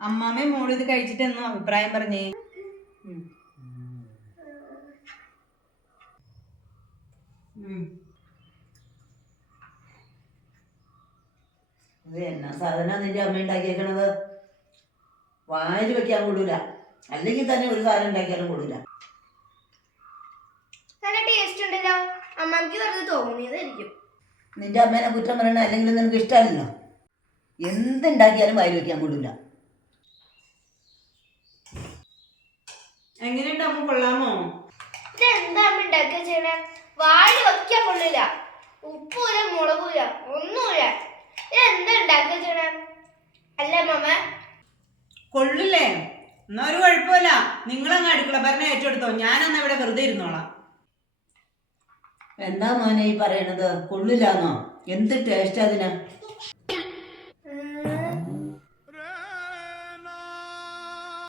അമ്മാമ്മയും മോൾ ഇത് കഴിച്ചിട്ട് എന്നോ അഭിപ്രായം പറഞ്ഞേ. ഇത് എന്നാ സാധനം നിന്റെ അമ്മ ഉണ്ടാക്കിയേക്കണത്? വായിൽ വെക്കാൻ കൂടൂല അല്ലെങ്കിൽ തന്നെ ഒരു സാധനം ഉണ്ടാക്കിയാലും കൂടൂല നല്ല ടേസ്റ്റ് ഉണ്ടല്ലോ. അമ്മയ്ക്ക് വെറുതെ തോന്നിയതായിരിക്കും. നിന്റെ അമ്മേനെ കുറ്റം പറയണ അല്ലെങ്കിൽ നിനക്ക് ഇഷ്ടമല്ലല്ലോ. എന്തുണ്ടാക്കിയാലും വായിൽ വെക്കാൻ കൊള്ളൂല. എങ്ങനെയുണ്ട് അമ്മ? കൊള്ളാമോ? ഇതെന്താ അമ്മ ഉണ്ടാക്കിയ ചെയ്യണേ വായിൽ വെക്കാൻ കൊള്ളില്ല. ഉപ്പൂല മുളകൂല ഒന്നുമില്ല. ഇതെന്താ ഉണ്ടാക്കിയ ചെയ്യണേ അല്ല അമ്മ കൊള്ളില്ലേ? എന്നാ ഒരു കുഴപ്പമില്ല. നിങ്ങളങ്ങ് അടുക്കള ഭരണം ഏറ്റെടുത്തോ. ഞാനന്ന് ഇവിടെ വെറുതെ ഇരുന്നോളാം. എന്താ മോനെ ഈ പറയണത്? കൊള്ളില്ലാന്നോ? എന്ത് ടേസ്റ്റ് അതിന്?